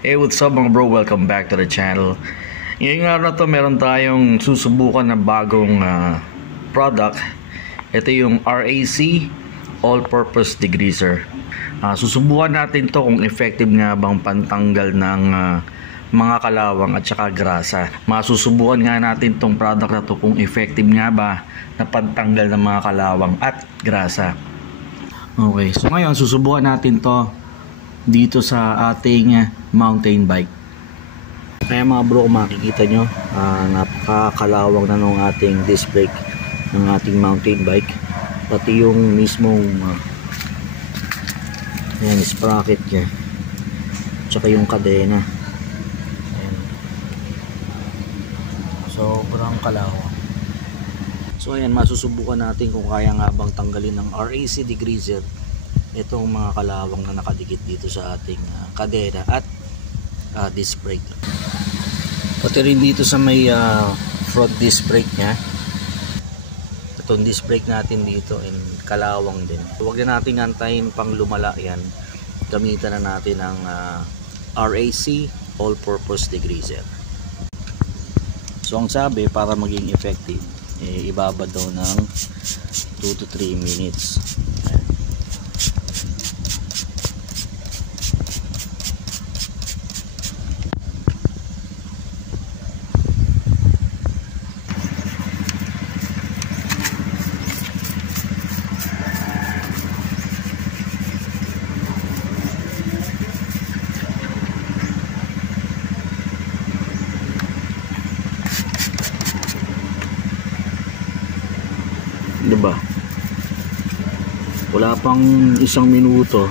Hey, what's up mga bro? Welcome back to the channel. Ngayong araw na to, meron tayong susubukan na bagong product. Ito yung RAC All-Purpose Degreaser. Susubukan natin to kung effective nga bang pantanggal ng mga kalawang at saka grasa. Masusubukan nga natin tong product na to kung effective nga ba na pantanggal ng mga kalawang at grasa. Okay, so ngayon susubukan natin to dito sa ating mountain bike. Kaya mga bro, kung makikita nyo, napakakalawang na ng ating disc brake ng ating mountain bike, pati yung mismong sprocket nya tsaka yung kadena. Ayan. Sobrang kalawang. So ayan, masusubukan natin kung kaya nga bang tanggalin ng RAC degreaser itong mga kalawang na nakadikit dito sa ating kadena at disc brake. Pati rin dito sa may front disc brake nya, itong disc brake natin dito and kalawang din. Huwag na natin antayin pang lumala yan, gamitan na natin ang RAC all-purpose degreaser. So ang sabi, para maging effective, ibabad daw ng 2 to 3 minutes. Diba? Wala pang 1 minuto.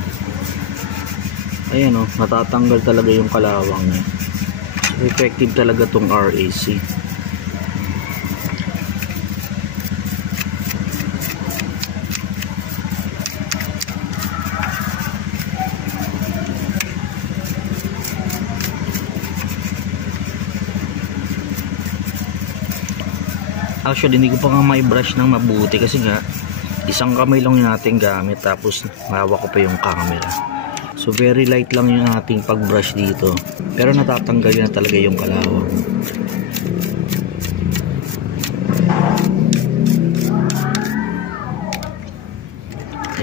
Ayan o, natatanggal talaga yung kalawang niya. Effective talaga tong RAC. Actually, hindi ko pa nga may brush ng mabuti kasi nga isang kamay lang yung ating gamit, tapos hawak ko pa yung camera. So very light lang yung ating pag brush dito, pero natatanggal na talaga yung kalawang.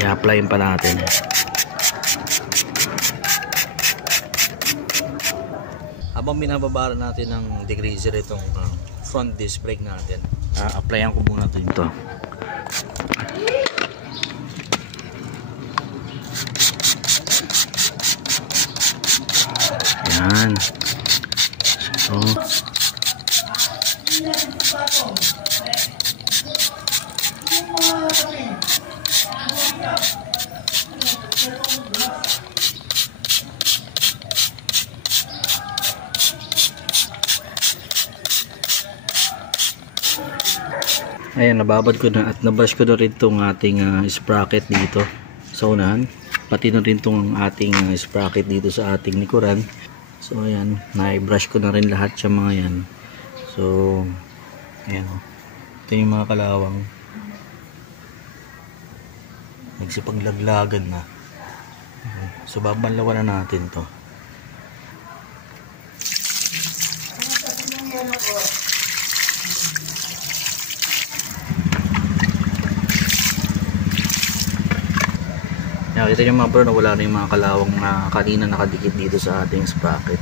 I-applyin pa natin. Habang binababara natin ng degreaser itong front disc brake natin, applyan ko muna ito. Yan. So ayan, nababad ko na at nabrush ko na rin itong ating sprocket dito sa unahan, pati na rin itong ating sprocket dito sa ating likuran. So ayan, na-brush ko na rin lahat sa mga yan. So ayan, ito yung mga kalawang nagsipaglaglagan na. So babanlawan na natin to. Nakita nyo mga bro na wala na yung mga kalawang na kanina nakadikit dito sa ating sprocket.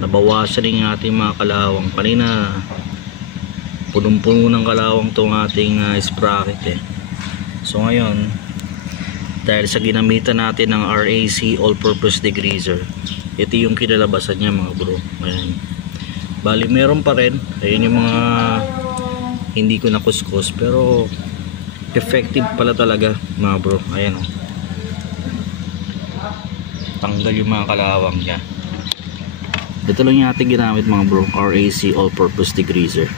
Nabawasan yung ating mga kalawang. Kanina punong-puno ng kalawang tong ating sprocket So ngayon, dahil sa ginamitan natin ng RAC all-purpose degreaser, ito yung kinalabasan niya mga bro. Ayan. Bali meron pa rin, ayun yung mga hindi ko nakuskus, pero effective pala talaga mga bro. Ayan o, tanggal yung mga kalawang niya. Ito lang yung ating ginamit mga bro, RAC all-purpose degreaser,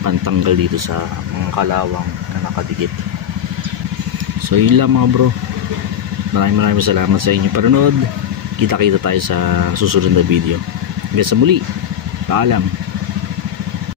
pantanggal dito sa mga kalawang na nakadikit. So yun lang mga bro. Maraming salamat sa inyong panonood. Kita-kita tayo sa susunod na video. Hanggang sa muli. Paalam.